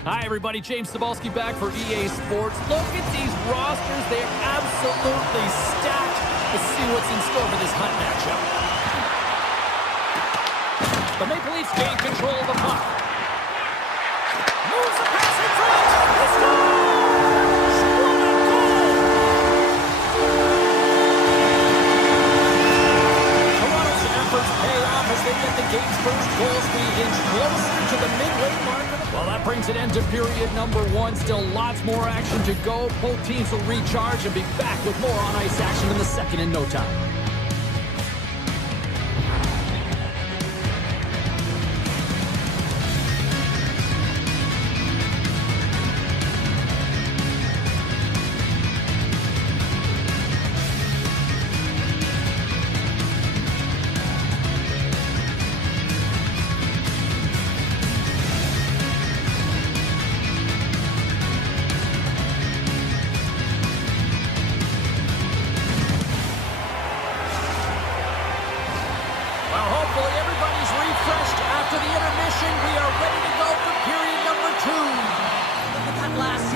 Hi, everybody. James Cebulski back for EA Sports. Look at these rosters. They are absolutely stacked. Let's see what's in store for this hunt matchup. The Maple Leafs gain control of the puck. Moves the pass in front. He scores! What a goal! Toronto's efforts pay off as they get the game's first goal as we inch closer to the midway mark. Well, that brings an end to period number 1. Still lots more action to go. Both teams will recharge and be back with more on-ice action in the second in no time.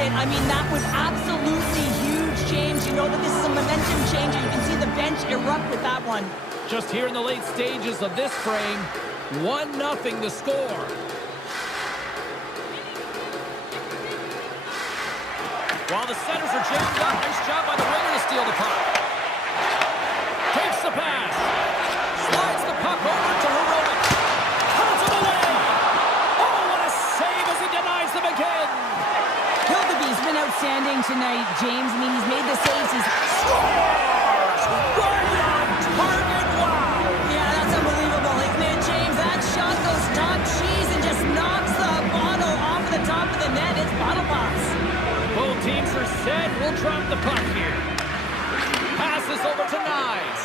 I mean, that was absolutely huge, James. You know that this is a momentum change, and you can see the bench erupt with that one. Just here in the late stages of this frame, 1-0 the score. While the centers are jammed up, nice job by the winger to steal the puck. Takes the pass. Slides the puck over to Heroic. Holds him away. Oh, what a save as he denies them again. He's been outstanding tonight, James. I mean, he's made the saves. He's scores! Right on target! Wow! Yeah, that's unbelievable, isn't it, James? That shot goes top cheese and just knocks the bottle off the top of the net. It's bottle pops. Both teams are set. We'll drop the puck here. Passes over to Knies.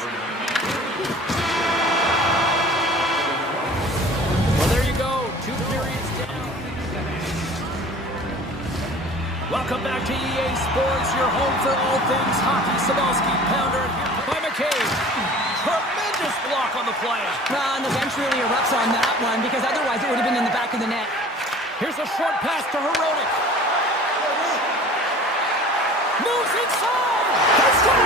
Well, there you go. 2 periods down. Welcome back to EA Sports, your home for all things hockey. Cebulski, pounder, by McCabe. Tremendous block on the play. Well, and the bench really erupts on that one, because otherwise it would have been in the back of the net. Here's a short pass to Heroic. Moves inside. That's it!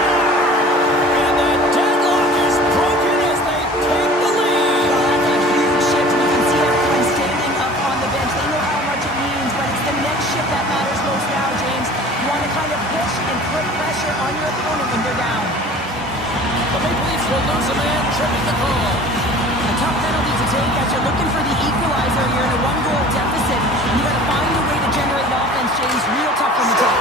And the deadlock is broken as they take the lead. Well, that's a huge shift, and you can see everyone standing up on the bench. They know how much it means, but it's the next shift that matters most now, James. You want to kind of push and put pressure on your opponent when they're down. The Maple Leafs will lose a man, tripping the call. A tough penalty to take as you're looking for the equalizer here in a 1-goal deficit. You got to find a way to generate offense, James. Real tough from the top.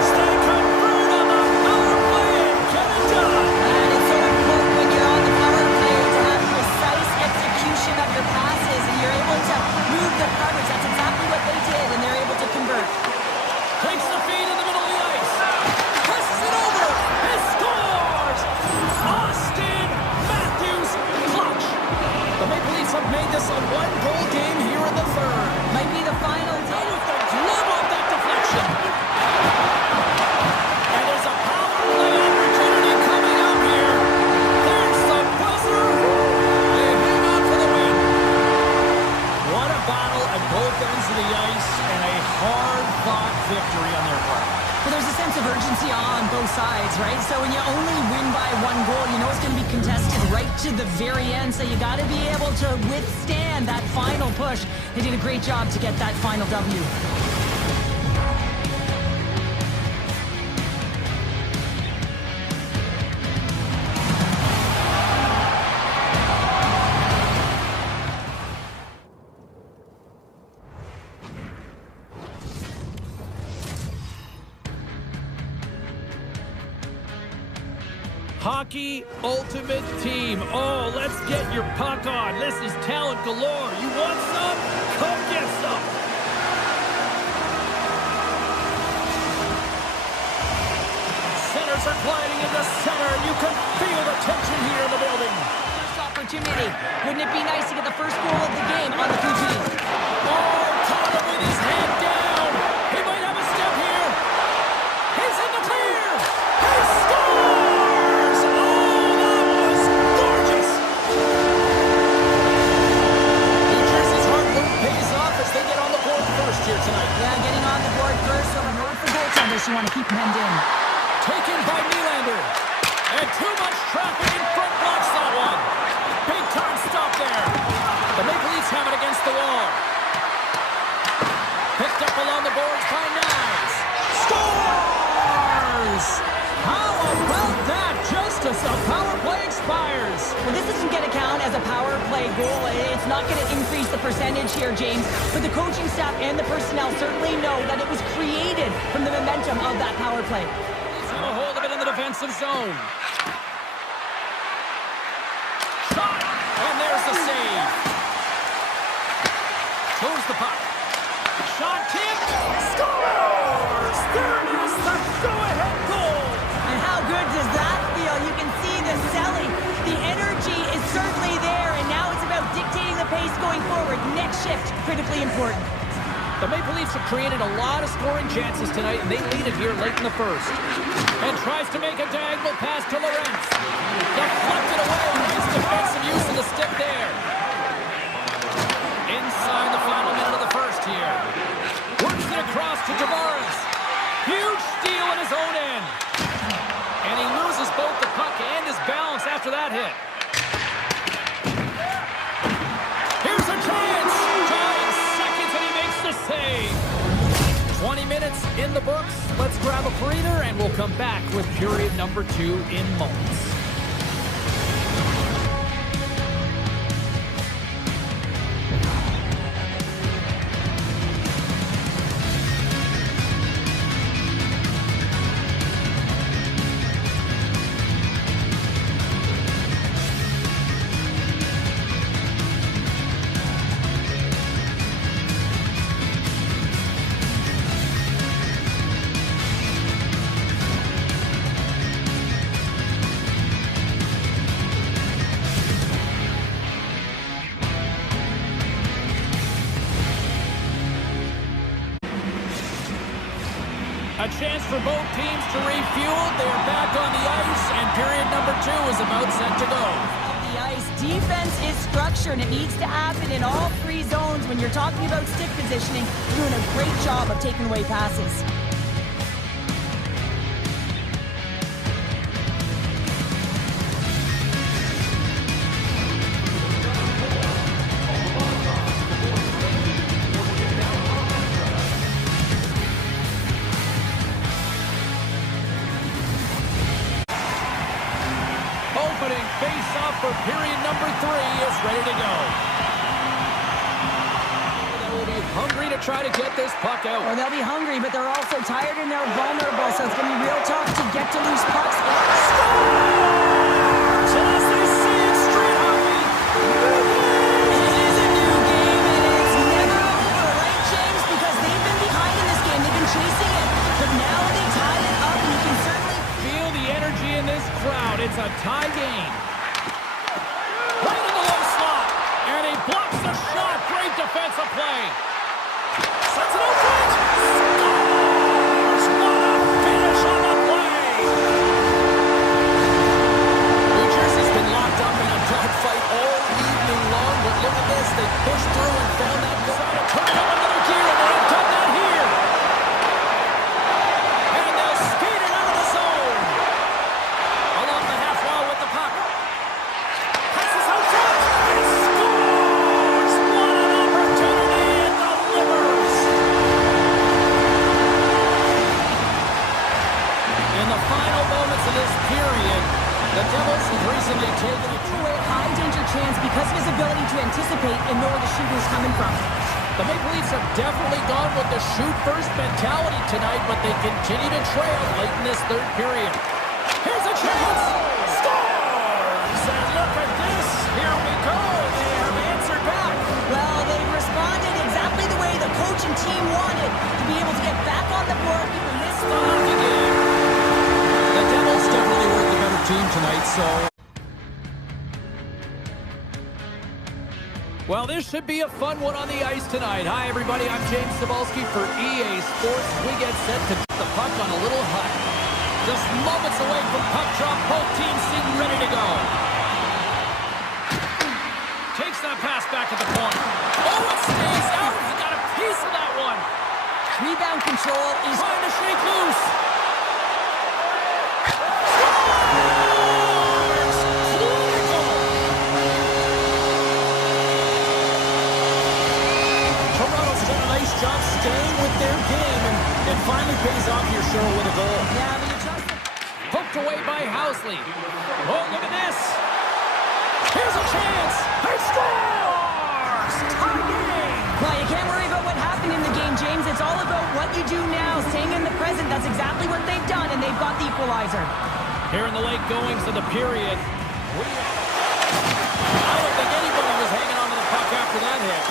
Stay convert on the power play and get it done. And it's so important when you're on the power play to have precise execution of your passes, and you're able to move the coverage. That's exactly what they did, and they're able to convert. Takes the feed in the middle of the ice. Presses it over. He scores! Austin Matthews clutch. The Maple Leafs have made this a 1-goal game here in the third. Might be the final Oh, with the glove off that deflection. And there's a power play opportunity coming up here. There's the buzzer. They hang on for the win. What a battle at both ends of the ice and a hard-fought victory on their part. Well, there's a sense of urgency on both sides, right? So when you only win by 1 goal, you know it's going to be contested right to the very end. So you got to be able to withstand that final push. They did a great job to get that final W. Hockey Ultimate Team. Oh, let's get your puck on. This is talent galore. You want some? Come get some. Centers are gliding into center. You can feel the tension here in the building. First opportunity. Wouldn't it be nice to get the first goal of the game on the PG? Oh, caught him with his head down. He might have a step here. He's in the clear. He scores! Oh, that was gorgeous. New Jersey's hard work pays off as they get on the board first here this. You want to keep them hemmed in. Taken by Nylander. And too much traffic in front blocks that one. Big time stop there. The Maple Leafs have it against the wall. Picked up along the boards by Knies. Scores! How about that? Just as the power play expires. Well, this isn't going to count as a power play goal. It's not going to increase the percentage here, James. But the coaching staff and the personnel certainly know that it was created from the momentum of that power play. He's got a hold of it in the defensive zone. Shot! And there's the save. Moves the puck. Shot tipped. Scores! There is the go-ahead goal. And how good does that feel? You can see the selling. The energy is certainly there, and now it's about dictating the pace going forward. Next shift, critically important. The Maple Leafs have created a lot of scoring chances tonight, and they lead it here late in the first. And tries to make a diagonal pass to Lorentz. Deflected away. Nice defensive use of the stick there. Inside the final minute of the first here. Works it across to Tavares. Huge steal in his own end. And he loses both the puck and his balance after that hit. Here's a chance. Giant seconds and he makes the save. 20 minutes in the books. Let's grab a breather and we'll come back with period number 2 in moments. A chance for both teams to refuel. They're back on the ice, and period number 2 is about set to go. The ice defense is structured, and it needs to happen in all 3 zones. When you're talking about stick positioning, you're doing a great job of taking away passes. Opening face-off for period number 3 is ready to go. They will be hungry to try to get this puck out. Well, they'll be hungry, but they're also tired and they're vulnerable, so it's going to be real tough to get to loose pucks. Scores! As they see it straight hockey. It is a new game, and it's never over, right, James? Because they've been behind in this game. They've been chasing it, but now they tie it up, and you can certainly feel the energy in this crowd. It's a tie game. Right in the low slot. And he blocks the shot. Great defensive play. Sets it open. Scores! What a finish on the play. New Jersey's been locked up in a dogfight all evening long, but look at this. They pushed through and found that goal. Turn it up another gear, and they've done that here. And they'll skate it out of the zone. Along the half wall with the puck. Passes out front. And scores! What an opportunity and delivers. In the final moments of this period, the Devils have recently taken a away a high-danger chance because of his ability to anticipate and know where the shooter's coming from. The Maple Leafs have definitely gone with the shoot-first mentality tonight, but they continue to trail late in this third period. Here's a chance! Scores! And look at this! Here we go! They have answered back! Well, they've responded exactly the way the coach and team wanted to be able to get back on the board. People missed Start the game. The Devils definitely were the better team tonight, so... Well, this should be a fun one on the ice tonight. Hi, everybody. I'm James Cebulski for EA Sports. We get set to get the puck on a little hut. Just moments away from puck drop. Both teams seem ready to go. Takes that pass back at the point. Oh, it stays out. He got a piece of that one. Rebound control is trying to shake loose. Toronto's done a nice job staying with their game, and it finally pays off here, Cheryl, with a goal. Yeah, but you trust it. Poked away by Housley. Oh, look at this. Here's a chance. He scores! Tie game! Well, you can't worry about what happened in the game, James. It's all about what you do now, staying in the present. That's exactly what they've done, and they've got the equalizer. Here in the late goings of the period. I don't think anybody was hanging on to the puck after that hit.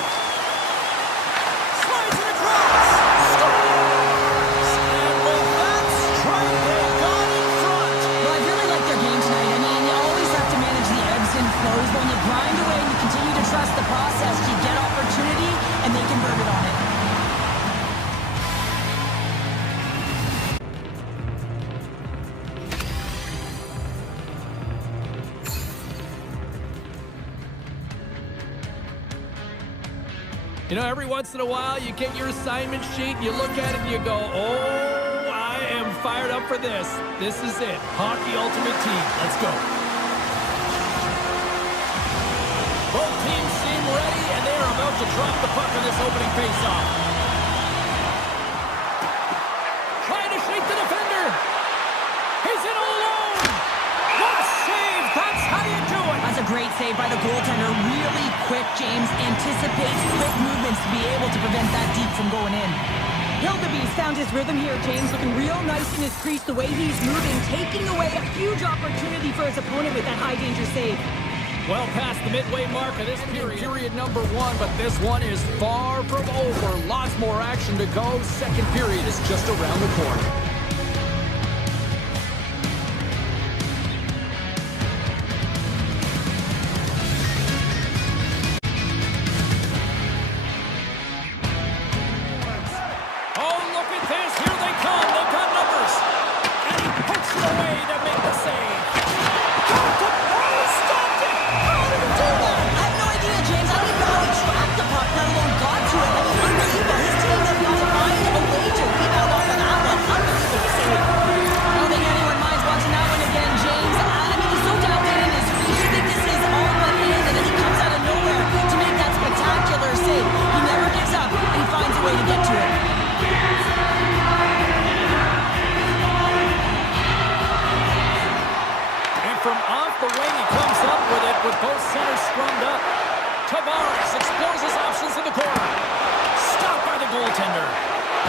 Slides it across. Scores! And with that strike, they got in front. Well, I really like their game tonight. I mean, you always have to manage the ebbs and flows. When you grind away and you continue to trust the process, you get opportunity, and they convert it on it. You know, every once in a while, you get your assignment sheet, you look at it, and you go, oh, I am fired up for this. This is it. Hockey Ultimate Team. Let's go. Both teams seem ready, and they are about to drop the puck in this opening faceoff. Trying to shake the defender. He's in alone. What a save. That's how you do it. That's a great save by the goaltender. Really quick, James. Anticipates quick movements to be able to prevent that deep from going in. Hildebeest found his rhythm here, James. Looking real nice in his crease, the way he's moving, taking away a huge opportunity for his opponent with that high-danger save. Well past the midway mark of this period number one, but this one is far from over. Lots more action to go. Second period is just around the corner.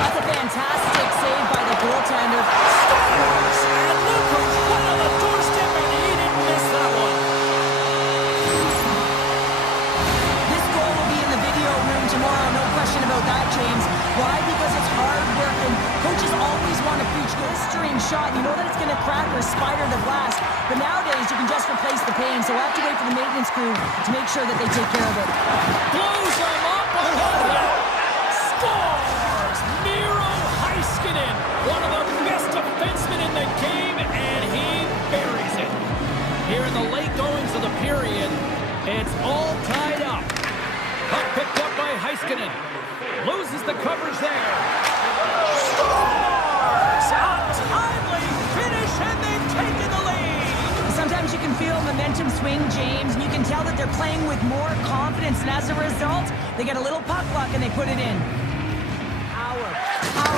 That's a fantastic save by the goaltender. Scores! And Luke was right on the doorstep, and he didn't miss that one. This goal will be in the video room tomorrow, no question about that, James. Why? Because it's hard work, and coaches always want to preach blistering shot. You know that it's going to crack or spider the glass, but nowadays you can just replace the pain, so we'll have to wait for the maintenance crew to make sure that they take care of it. Blows him up ahead. Scores! Miro Heiskanen, one of the best defensemen in the game, and he buries it. Here in the late goings of the period, it's all tied up. Puck picked up by Heiskanen. Loses the coverage there. Scores! A timely finish, and they've taken the lead. Sometimes you can feel momentum swing, James, and you can tell that they're playing with more confidence, and as a result, they get a little puck luck and they put it in. Power.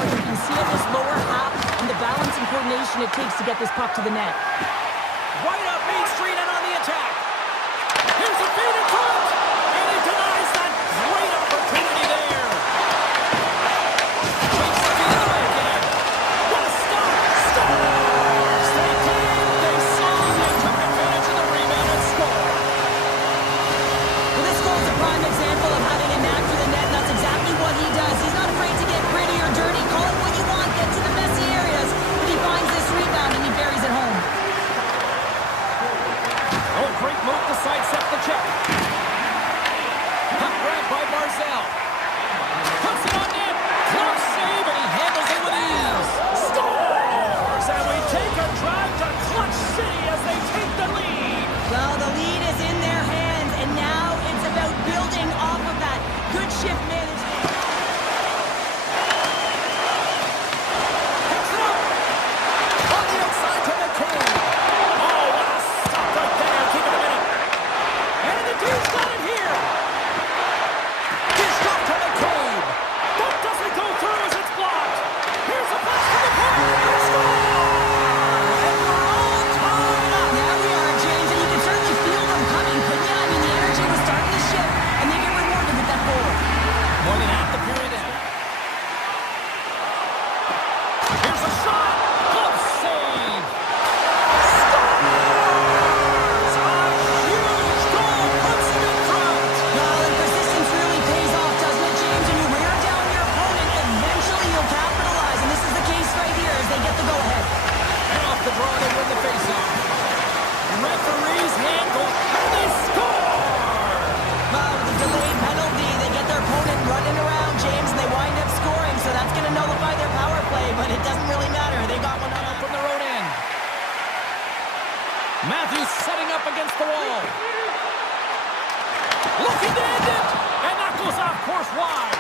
You can see in this lower half and the balance and coordination it takes to get this puck to the net. Right up Main Street and on the attack. Here's a feed in front, and he denies that great opportunity there. Takes the feed away again. What a stop! Scores! They came, they saw, they took advantage of the rebound and scored. Well, this goal is a prime example of having a knack for the net, and that's exactly what he does. He's not afraid to get gritty or dirty. Call it what you want, get to the messy areas, but he finds this rebound and he buries it home. Oh, great move to sidestep the check. Matthews setting up against the wall. Looking to end it. And that goes off course wide.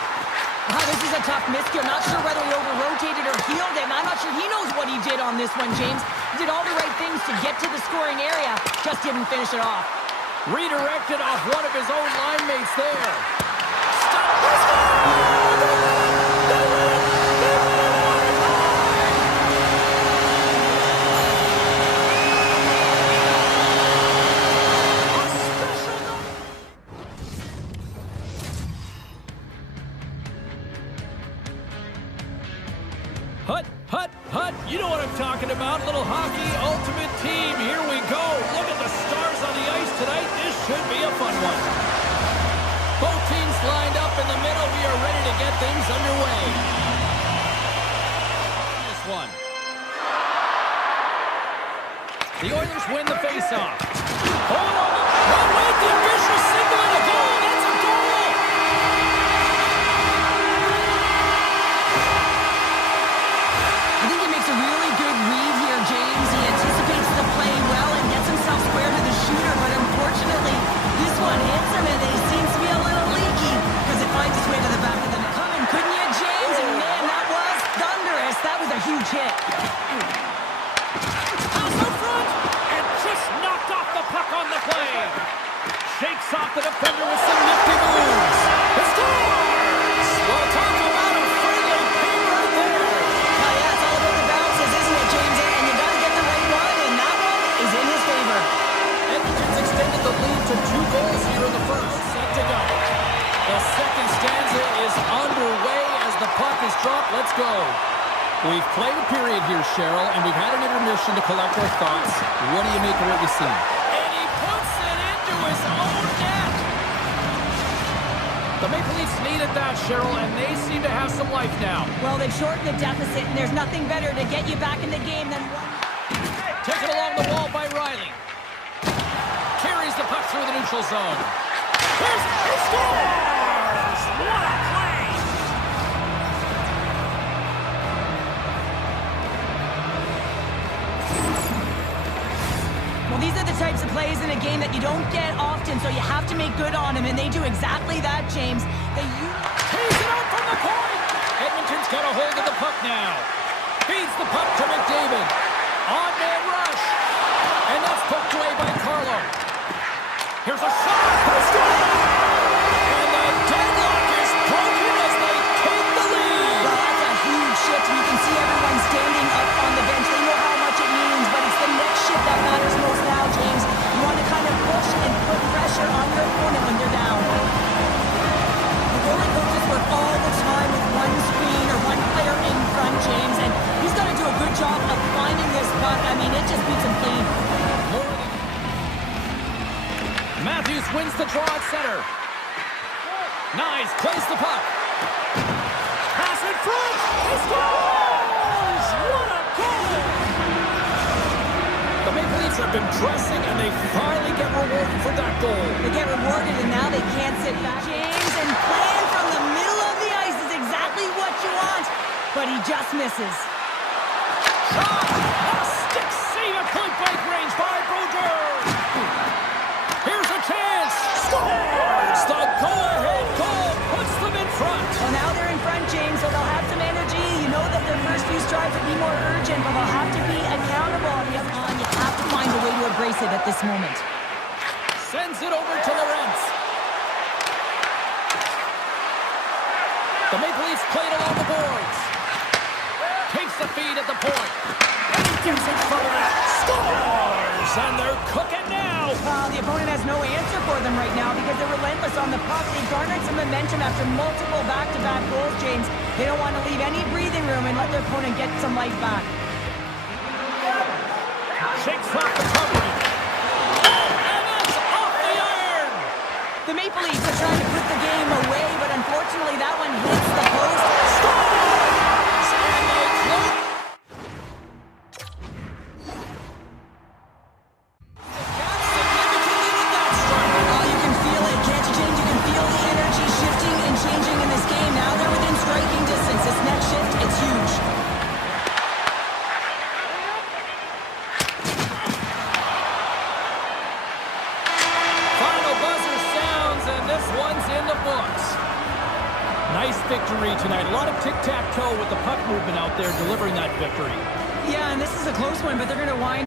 This is a tough miscue. Not sure whether he over-rotated or healed it. I'm not sure he knows what he did on this one, James. He did all the right things to get to the scoring area. Just didn't finish it off. Redirected off one of his own line mates there. Hut, hut, hut. You know what I'm talking about. Little hockey ultimate team. Here we go. Look at the stars on the ice tonight. This should be a fun one. Both teams lined up in the middle. We are ready to get things underway. This one. The Oilers win the faceoff. Hold on. No, wait. The official signaling a goal. That's a goal. I think he makes a really good read here, James. He anticipates the play well and gets himself square to the shooter, but unfortunately, this one hits him and he seems to be a little leaky because it finds its way to the back of the net. Coming, couldn't you, James? And man, that was thunderous. That was a huge hit. Pass out front and just knocked off the puck on the play. Shakes off the defender with some nifty moves. It scores! Well, talk about a friendly ping right there. Yeah, it's all about the bounces, isn't it, James? And you got to get the right one, and that one is in his favor. Edmonton's extended the lead to 2 goals here in the first. Set to go. The second stanza is underway as the puck is dropped. Let's go. We've played a period here, Cheryl, and we've had an intermission to collect our thoughts. What do you make of what you see? And he puts it into his own net. The Maple Leafs needed that, Cheryl, and they seem to have some life now. Well, they've shortened the deficit, and there's nothing better to get you back in the game than one. Taken along the wall by Riley. Carries the puck through the neutral zone. He scores! What a play! Well, these are the types of plays in a game that you don't get often, so you have to make good on them, and they do exactly that, James. Tees it out from the point! Edmonton's got a hold of the puck now. Feeds the puck to McDavid. On-man rush. And that's poked away by Carlo. Here's a shot. And the deadlock is broken as they take the lead. Well, that's a huge shift, and you can see everyone standing up on the bench. They know how much it means, but it's the next shift that matters most now, James. You want to kind of push and put pressure on your opponent when they're down. The goalie coaches work all the time with one screen or one player in front, James, and he's got to do a good job of finding this puck. I mean, it just beats him clean. Matthews wins the draw at center. Nice, plays the puck. Pass in front. He scores! What a goal! The Maple Leafs have been pressing, and they finally get rewarded for that goal. They get rewarded, and now they can't sit back. James, and playing from the middle of the ice is exactly what you want, but he just misses. Shot! A stick save at point-blank range by Brodeur. Here's a chance. Scores! The go-ahead goal puts them in front. Well, now they're in front, James, so they'll have some energy. You know that their first few strides will be more urgent, but they'll have to be accountable. You have to find a way to embrace it at this moment. Sends it over to Lorentz. The Maple Leafs played along the boards. Takes the feed at the point. And he gets it for that. Scores! And they're cooking now. The opponent has no answer for them right now because they're relentless on the puck. They've garnered some momentum after multiple back-to-back goals, James. They don't want to leave any breathing room and let their opponent get some life back. Shakes off the covering. And that's off the iron. The Maple Leafs are trying to put the game away, but unfortunately that one hits the post. Scores! And they close. Significantly with that strike. Oh, you can feel it, can't you, James? You can feel the energy shifting and changing in this game. Now they're within striking distance. This next shift, it's huge. the books. Nice victory tonight. A lot of tic-tac-toe with the puck movement out there delivering that victory. Yeah, and this is a close one, but they're going to wind